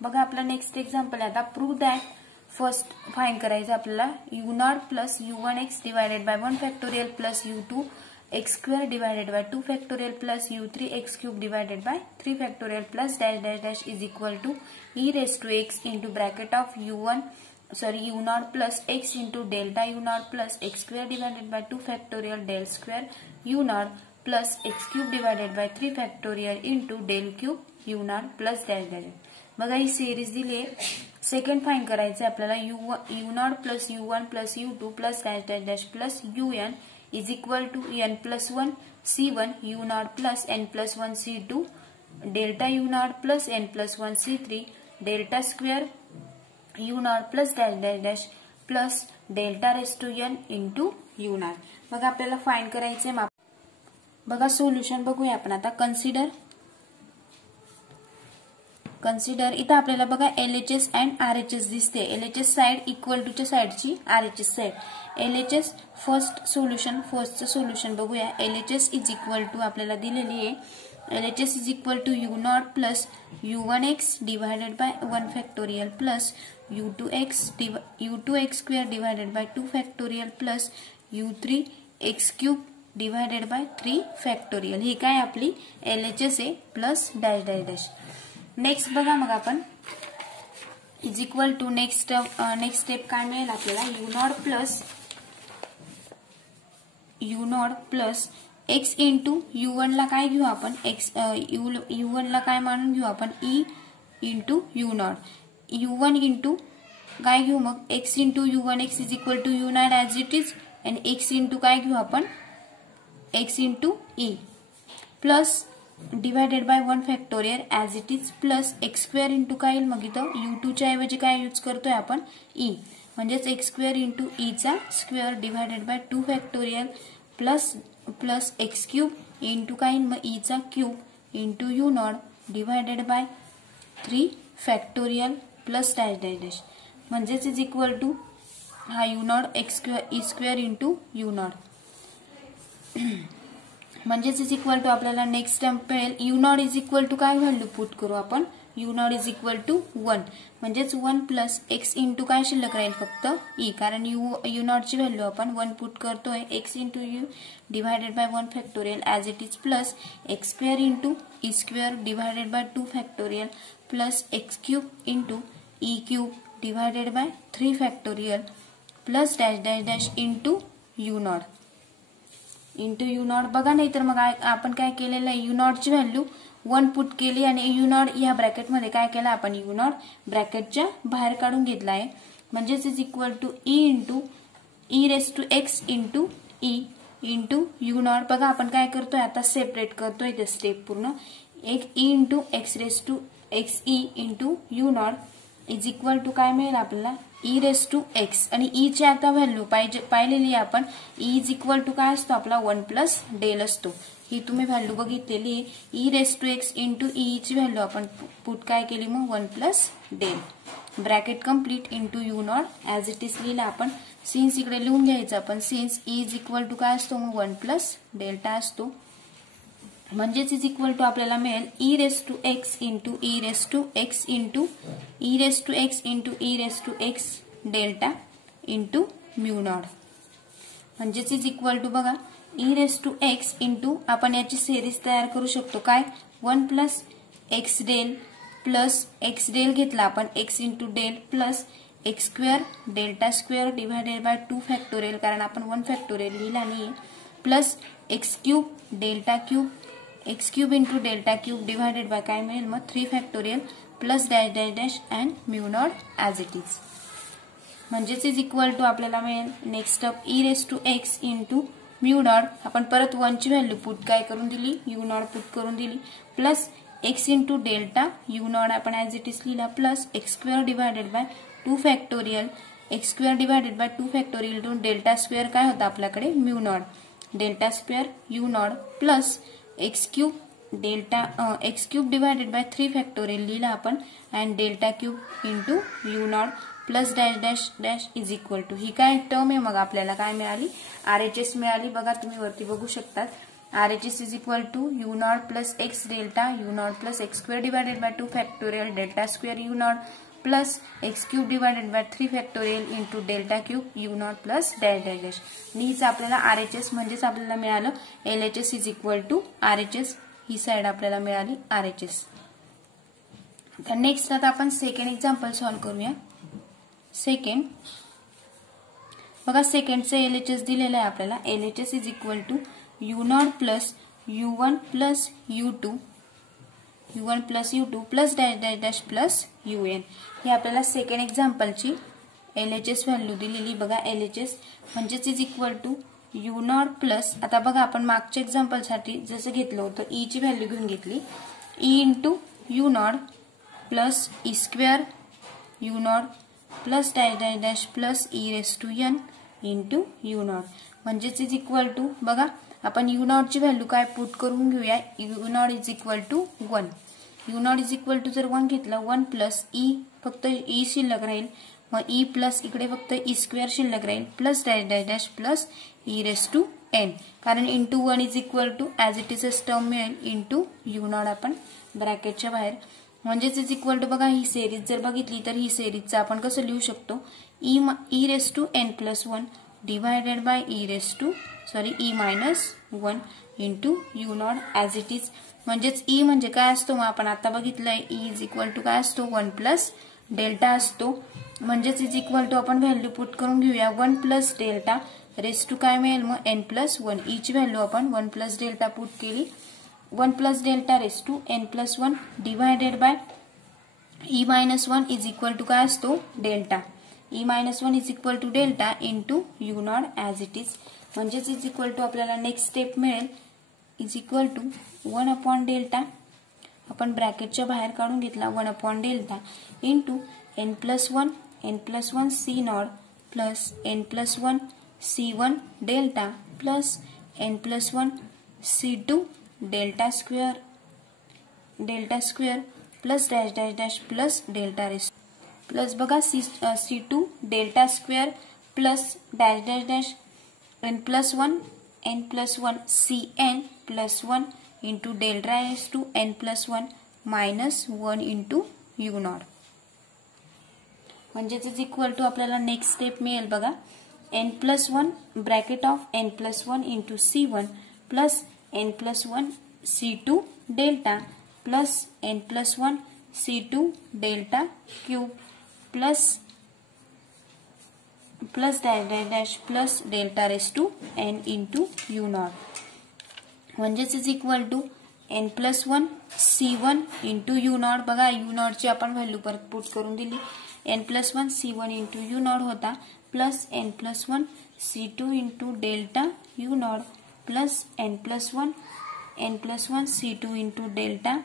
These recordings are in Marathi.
बघा आपला नेक्स्ट एक्झाम्पल आहे आता प्रूव्ह दॅट फर्स्ट फाइंड करायचं आपल्याला u0 plus u1x divided by 1 factorial plus u2 x square divided by 2 factorial plus u3 x cube divided by 3 factorial plus dash dash dash is equal to e raise to x into bracket of u0 plus x into delta u0 plus x square divided by 2 factorial del square u0 plus x cube divided by 3 factorial into del cube u0 plus dash dash. बघा ही सिरीज दिली आहे। सेकंड फाइंड करायचं आपल्याला u0 plus u1 plus u2 plus dash dash dash plus un is equal to n plus 1 c1 u0 plus n plus 1 c2 delta u0 plus n plus 1 c3 delta square u0 plus dash dash dash plus delta raise to n into u0। बघा आपल्याला फाइंड करायचे बघा सोल्युशन बघूया आपण आता। कन्सिडर इथं आपल्याला बघा LHS अँड RHS दिसते। LHS साइड इक्वल टू च्या साइडची RHS साइड। LHS फर्स्टचं सोल्युशन बघूया। LHS इज इक्वल टू आपल्याला दिलेली आहे LHS is equal to u0 plus u1x divided by 1 factorial plus u2x square divided by 2 factorial plus u3 x cube divided by 3 factorial. ही काय आपली LHS आहे plus dash dash dash. Next बघा मग आपण is equal to next step काय मिळेल आपल्याला u0 plus x into u1 ला काय घेऊ आपण u1 ला काय मानून घेऊ आपण e into u0 u1 into काय घेऊ मग x into u1x is equal to u0 as it is and x into काय घेऊ आपण x into e plus divided by 1 factorial as it is plus x square into काय येईल मग इथं u2 च्या ऐवजी काय यूज करतोय आपण e म्हणजेच x स्क्वेअर इंटू e चा square divided by 2 factorial plus x cube into काय येईल मग e चा cube into u0 divided by 3 factorial plus dash dash dash म्हणजेच इज इक्वल टू हा u0 x square e square into u0 म्हणजेच इज इक्वल टू आपल्याला नेक्स्ट टर्म मिळेल u0 इज इक्वल टू काय व्हॅल्यू पुट करू आपण u0 इज इक्वल टू 1 म्हणजेच 1 प्लस x इंटू काय शिल्लक राहील फक्त e कारण u0 ची व्हॅल्यू आपण 1 पुट करतोय x into u divided by 1 factorial as it is plus x square into e square divided by 2 factorial plus x cube into e cube divided by 3 factorial plus dash dash dash into u0 बघा नाही तर मग आपण काय केलेलं आहे u0 ची व्हॅल्यू 1 पुट केली आणि u0 या ब्रॅकेट मध्ये काय केलं आपण u0 ब्रॅकेटच्या बाहेर काढून घेतला आहे म्हणजेच is equal to e raise to x into e into u0। बघा आपण काय करतोय आता सेपरेट करतोय ते स्टेप पूर्ण एक e into x raise to x e into u0 is equal to काय मिळेल आपल्याला e रेस टू x आणि e ची आता व्हॅल्यू पाहिलेली आपण e इज इक्वल टू काय असतो आपला 1 प्लस डेल असतो। ही तुम्ही व्हॅल्यू बघितलेली आहे e raise to x into e ची व्हॅल्यू आपण पुट काय केली मग 1 plus del bracket complete into u0 as it is लिहिला आपण। सिन्स इकडे लिहून घ्यायचं आपण since e is equal to काय असतो मग 1 प्लस डेल्टा असतो म्हणजेच इज इक्वल टू आपल्याला मिळेल e raise to x into e raise to x into e raise to x into e raise to x delta into म्यू0 म्हणजेच इज इक्वल टू बघा e raise to x into आपण याची सिरीज तयार करू शकतो काय 1 plus x del plus x del घेतला आपण x into del plus x square delta square divided by 2 factorial कारण आपण 1 फॅक्टोरियल लिहिला नाही plus x cube delta cube x cube into delta cube divided by काय मिळेल मग 3 factorial plus dash dash dash and म्यू0 ऍज इट इज म्हणजेच इज इक्वल टू आपल्याला मिळेल next up e raise to x into म्यू0 आपण परत 1 ची व्हॅल्यू पुट काय करून दिली u0 पुट करून दिली plus x into delta u0 आपण ऍज इट इज लिहिला plus x square divided by 2 factorial x square divided by 2 factorial to delta square काय होता आपल्याकडे म्यू0 delta square u0 plus x cube x cube divided by 3 factorial लिहिला आपण and delta cube into u0 plus dash dash dash is equal to ही काय टर्म आहे मग आपल्याला काय मिळाली RHS मिळाली। बघा तुम्ही वरती बघू शकतात RHS is equal to u naught plus x delta u naught plus x square divided by 2 factorial delta square u naught plus x cube divided by 3 factorial into delta cube u naught plus dash dash dash. हीच आपल्याला RHS म्हणजेच आपल्याला मिळालं LHS is equal to RHS. ही साइड आपल्याला मिळाली RHS. तर नेक्स्ट आता आपण सेकंड एक्झाम्पल सॉल्व करूया. सेकंड बघा, सेकंडचे LHS दिलेलं आहे आपल्याला. LHS is equal to u0 plus u1 plus u2 plus dash dash dash plus un. ही आपल्याला सेकंड एक्झाम्पलची LHS व्हॅल्यू दिलेली. बघा, LHS म्हणजेच is equal to u0 plus, आता बघा आपण मागच्या एक्झाम्पलसाठी जसं घेतलं होतं ई ची व्हॅल्यू घेऊन घेतली, e into u0 plus e square u0 plus dash dash dash plus e raise to n into u0 म्हणजेच इज इक्वल टू, बघा आपण u0 ची व्हॅल्यू काय पुट करून घेऊया. u0 is equal to 1. u0 is equal to जर 1 घेतला, 1 प्लस ई, फक्त ई शिल्लक राहील, मग ई प्लस इकडे फक्त ई स्क्वेअर शिल्लक राहील, plus dash dash dash plus e raise to n, कारण into 1 is equal to as it is term मिळेल इंटू u0 आपण ब्रॅकेटच्या बाहेर. म्हणजेच इज इक्वल टू, बघा ही सेरीज जर बघितली तर ही सेरीजचं आपण कसं लिहू शकतो, e raise to n plus 1 divided by e minus 1 into u0 as it is. म्हणजेच ई म्हणजे काय असतो, मग आपण आता बघितलंय ई इज इक्वल टू काय असतो, 1 प्लस डेल्टा असतो. म्हणजेच इज इक्वल टू आपण व्हॅल्यू पुट करून घेऊया, 1 प्लस डेल्टा रेस टू काय मिळेल मग n प्लस 1. ई ची व्हॅल्यू आपण 1 प्लस डेल्टा पुट केली, 1 plus delta raise to n plus 1 divided by e minus 1 is equal to काय असतो, delta. E minus 1 is equal to delta into u0 as it is. म्हणजेच इज इक्वल टू आपल्याला नेक्स्ट स्टेप मिळेल is equal to 1 upon delta, आपण ब्रॅकेटच्या बाहेर काढून घेतला, 1 upon delta into n plus 1 C naught plus n plus 1 C1 delta plus n plus 1 C2 delta square plus dash dash dash plus delta raise plus, बघा C2 delta square plus dash dash dash n plus 1 Cn plus 1 into delta raise to n plus 1 minus 1 into u0. म्हणजेच इज इक्वल टू आपल्याला नेक्स्ट स्टेप मिळेल, बघा n plus 1 bracket of n plus 1 into C1 plus n plus 1 C2 delta plus n plus 1 C2 delta cube plus dash dash dash plus delta raise to n into u0. म्हणजेच is equal to n plus 1 C1 into u0. बघा u0 ची आपण व्हॅल्यू परत पुट करून दिली, n plus 1 C1 into u0 होता plus n plus 1 C2 into delta u0 plus n plus 1 C2 into delta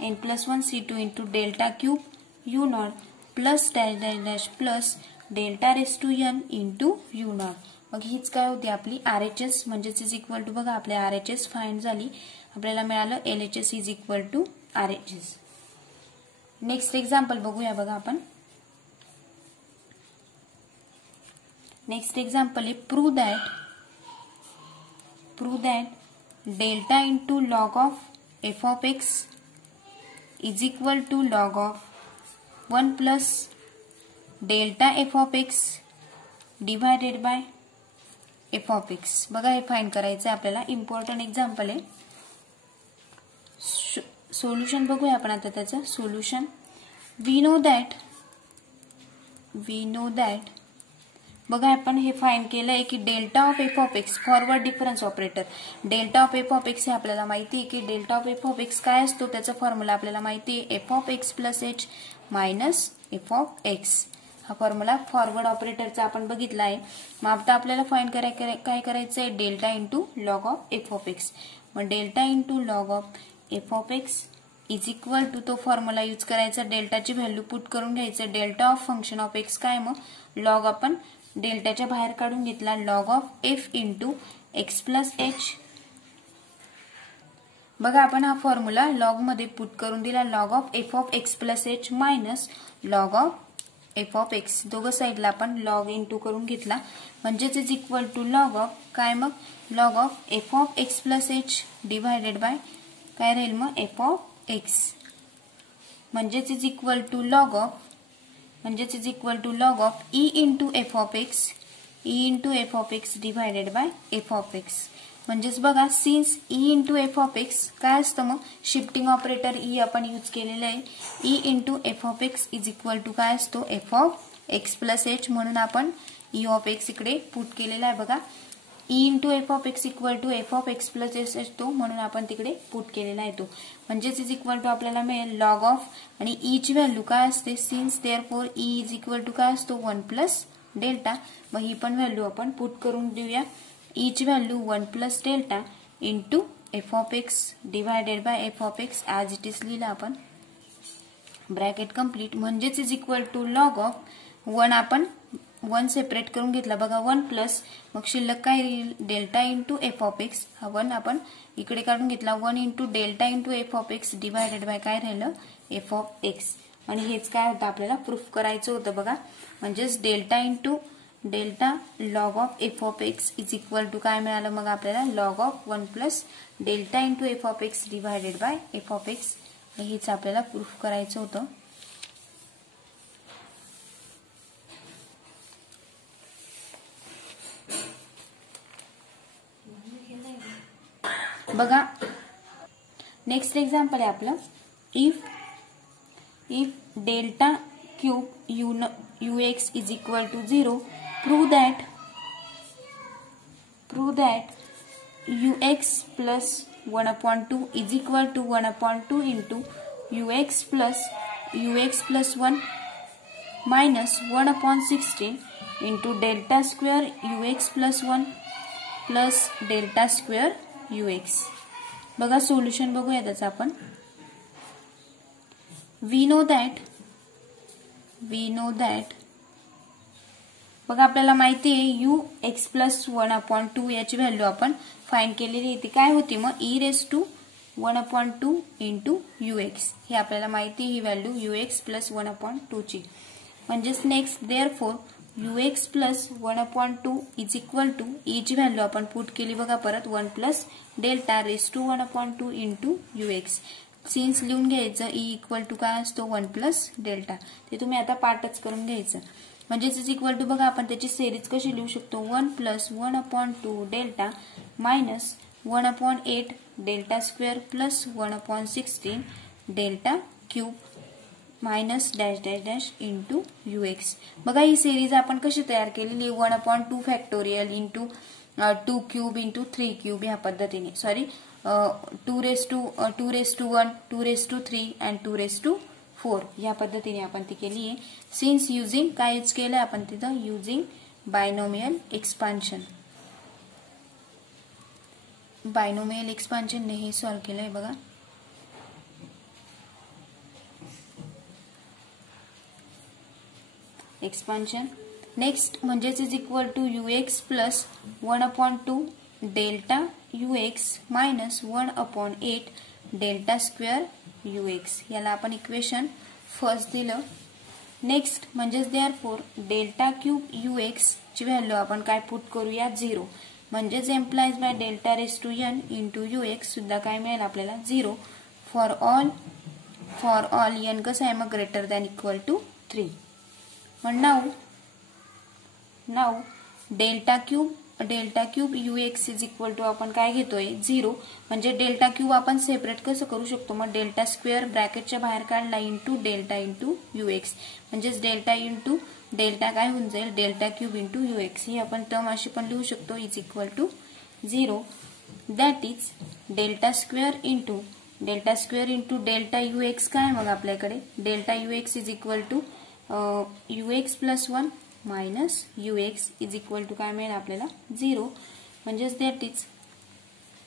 n plus 1 C2 into delta cube u0 plus dash dash dash plus delta raise to n into u0. मग हीच काय होती आपली RHS. म्हणजेच इज इक्वल टू, बघा आपली RHS फाइंड झाली, आपल्याला मिळालं LHS is equal to RHS. Next example बघूया. बघा आपण नेक्स्ट एक्झाम्पल आहे prove that delta into log of f of x is equal to log of 1 plus delta f of x divided by f of x. बघा हे फाइंड करायचं आहे आपल्याला, इम्पॉर्टंट एक्झाम्पल आहे. सोल्युशन बघूया आपण आता त्याचं सोल्युशन. वी नो दॅट बघा आपण हे फाइंड केलंय की delta of f of x forward difference operator. Delta of f of x हे आपल्याला माहिती आहे की delta of f of x काय असतो, त्याचा फॉर्म्युला आपल्याला माहिती आहे, f of x plus h minus f of x. हा फॉर्म्युला फॉरवर्ड ऑपरेटरचा आपण बघितला आहे. मग आता आपल्याला फाइंड काय करायचं आहे, delta into log of f of x. मग delta into log of f of x is equal to, तो फॉर्म्युला यूज करायचा, डेल्टाची व्हॅल्यू पुट करून घ्यायचं, delta of function of x काय, मग लॉग आपण डेल्टाच्या बाहेर काढून घेतला, log of f into x plus h. बघा आपण हा फॉर्म्युला लॉग मध्ये पुट करून दिला, log of f of x plus h minus log of f of x दोघं साईडला आपण लॉग इंटू करून घेतला म्हणजेच is equal to log of काय मग log of f of x plus h divided by काय राहील मग एफ ऑफ एक्स म्हणजेच is equal to log of e into f of x divided by f of x म्हणजेच बघा since e into f of x काय असतं मग शिफ्टिंग ऑपरेटर ई आपण यूज केलेलं आहे e into f of x is equal to काय असतो f of x plus h म्हणून आपण ई ऑफ एक्स इकडे पुट केलेला आहे बघा e into f of x equal to f of x plus h असतो म्हणून आपण तिकडे पुट केलेला आहे तो म्हणजेच इज इक्वल टू आपल्याला मिळेल लॉग ऑफ आणि ई ची व्हॅल्यू काय असते since therefore e is equal to काय असतो 1 प्लस डेल्टा मग ही पण व्हॅल्यू आपण पुट करून देऊया ई ची value 1 plus delta into f of x divided by f of x as it is लिहिलं आपण ब्रॅकेट कम्प्लीट म्हणजेच is equal to log of 1 आपण 1 सेपरेट करून घेतला बघा 1 प्लस मग शिल्लक काय येईल delta into f of x हा 1 आपण इकडे काढून घेतला 1 into delta into f of x divided by काय राहिलं एफ ऑफ एक्स आणि हेच काय होतं आपल्याला प्रूफ करायचं होतं बघा म्हणजेच delta into delta log of f of x is equal to काय मिळालं मग आपल्याला log of 1 plus delta into f of x divided by f of x हेच आपल्याला प्रूफ करायचं होतं बघा नेक्स्ट एक्झाम्पल आहे आपलं if delta cube ux is equal to 0 prove that ux plus 1 upon 2 is equal to 1 upon 2 into ux plus 1 minus 1 upon 16 into delta square ux plus 1 plus delta square ux बघा सोल्युशन बघूया त्याचं आपण we know that बघा आपल्याला माहिती आहे यू एक्स प्लस 1 अपॉन 2 याची व्हॅल्यू आपण फाइंड केलेली आहे ती काय होती मग e raise to 1 upon 2 into u x हे आपल्याला माहिती ही value u x plus 1 upon 2 ची म्हणजेच next therefore u x plus 1 upon 2 is equal to e ची व्हॅल्यू आपण पुट केली बघा परत 1 plus delta raise to 1 upon 2 into u x since लिहून घ्यायचं ई इक्वल टू काय असतो 1 प्लस डेल्टा ते तुम्ही आता पार्टच करून घ्यायचं म्हणजेच इज इक्वल टू बघा आपण त्याची सेरीज कशी लिहू शकतो 1 plus 1 upon 2 delta minus 1 upon 8 delta square plus 1 upon 16 delta cube minus dash dash dash into u x बघा ही सेरीज आपण कशी तयार केलेली 1 upon 2 factorial into 2 cube into 3 cube ह्या पद्धतीने sorry 2 raise to 1 2 raise to 3 and 2 raise to 4 या पद्धतीने आपण ती केली आहे सिन्स युजिंग काय यूज केलं आपण तिथं युजिंग बायनोमियल एक्सपान्शन ने हे सॉल्व्ह केलंय बघा एक्सपान्शन नेक्स्ट म्हणजेच is equal to u x plus 1 upon 2 delta u x minus 1 upon 8 delta square u x याला आपण इक्वेशन फर्स्ट दिलं नेक्स्ट म्हणजेच therefore delta cube u x ची व्हॅल्यू आपण काय पुट करूया 0 म्हणजेच implies by delta raise to n into u x सुद्धा काय मिळेल आपल्याला 0 फॉर ऑल एन कसं आहे मग ग्रेटर दॅन इक्वल टू 3 पण नाव delta cube u x is equal to आपण काय घेतोय 0 म्हणजे डेल्टा क्यूब आपण सेपरेट कसं करू शकतो मग डेल्टा स्क्वेअर ब्रॅकेटच्या बाहेर काढला into delta into u x म्हणजेच डेल्टा इंटू डेल्टा काय होऊन जाईल delta cube into u x ही आपण टर्म अशी पण लिहू शकतो is equal to 0 that is delta square into delta u x काय मग आपल्याकडे delta u x is equal to u x plus 1 minus u x is equal to काय मिळेल आपल्याला 0 म्हणजेच दॅट इज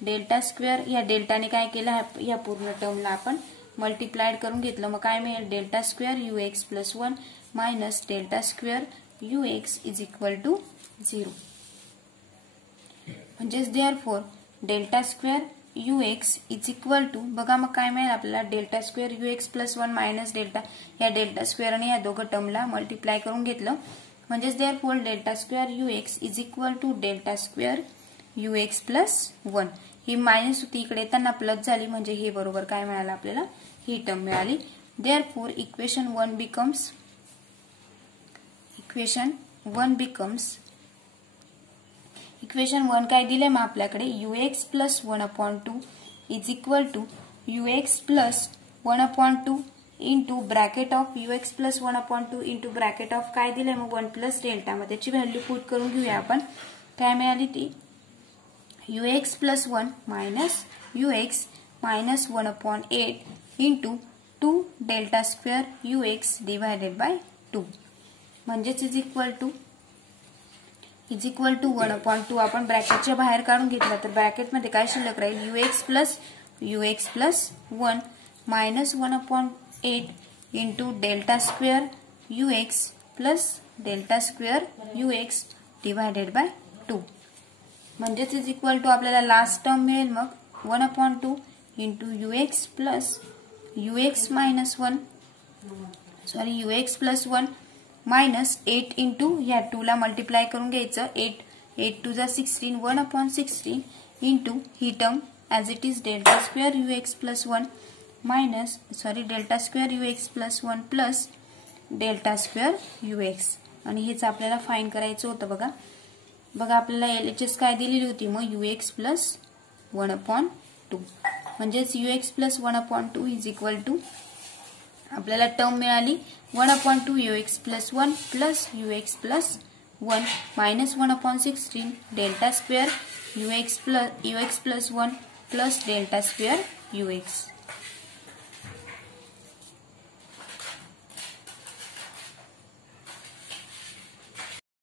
डेल्टा स्क्वेअर या डेल्टाने काय केलं या पूर्ण टर्मला आपण मल्टिप्लाइड करून घेतलं मग काय मिळेल delta square u x plus 1 minus delta square u x is equal to 0 म्हणजेच therefore delta square u x is equal to, बघा मग काय मिळेल आपल्याला, delta square u x plus 1 minus delta, या डेल्टा स्क्वेअर आणि या दोघं टर्मला मल्टिप्लाय करून घेतलं, म्हणजेच therefore delta square u x is equal to delta square u x plus 1. ही मायनस होती, इकडे येताना प्लस झाली, म्हणजे हे बरोबर काय मिळालं आपल्याला, ही टर्म मिळाली. देअरफॉर इक्वेशन 1 बिकम्स इक्वेशन 1 काय दिले मग आपल्याकडे, u x plus 1/2 is equal to u x plus 1/2 into bracket of u x plus 1/2 into bracket of काय दिले मग 1 प्लस डेल्टा. मग त्याची व्हॅल्यू पुट करून घेऊया आपण. काय मिळाली ती, you x plus 1 minus u x minus 1/8 into 2 delta square u x divided by 2, म्हणजेच इज इक्वल टू 1/2. आपण ब्रॅकेटच्या बाहेर काढून घेतला तर ब्रॅकेटमध्ये काय शिल्लक राहील, you x plus 1 minus 1/8 into delta square u x plus delta square u x divided by 2, म्हणजेच इज इक्वल टू आपल्याला लास्ट टर्म मिळेल मग 1/2 into u x plus u x plus 1 minus 8 into ह्या 2 ला मल्टिप्लाय करून घ्यायचं, 8 2 जा 16, 1/16 into he term as it is delta square u x plus 1 delta square u x plus 1 plus delta square u x. आणि हेच आपल्याला फाइंड करायचं होतं. बघा आपल्याला LHS काय दिलेली होती मग, यू एक्स प्लस 1/2, म्हणजेच u x plus 1/2 is equal to आपल्याला टर्म मिळाली 1/2 u x plus 1 plus u x plus 1 minus 1/16 delta square u x plus 1 plus delta square u x.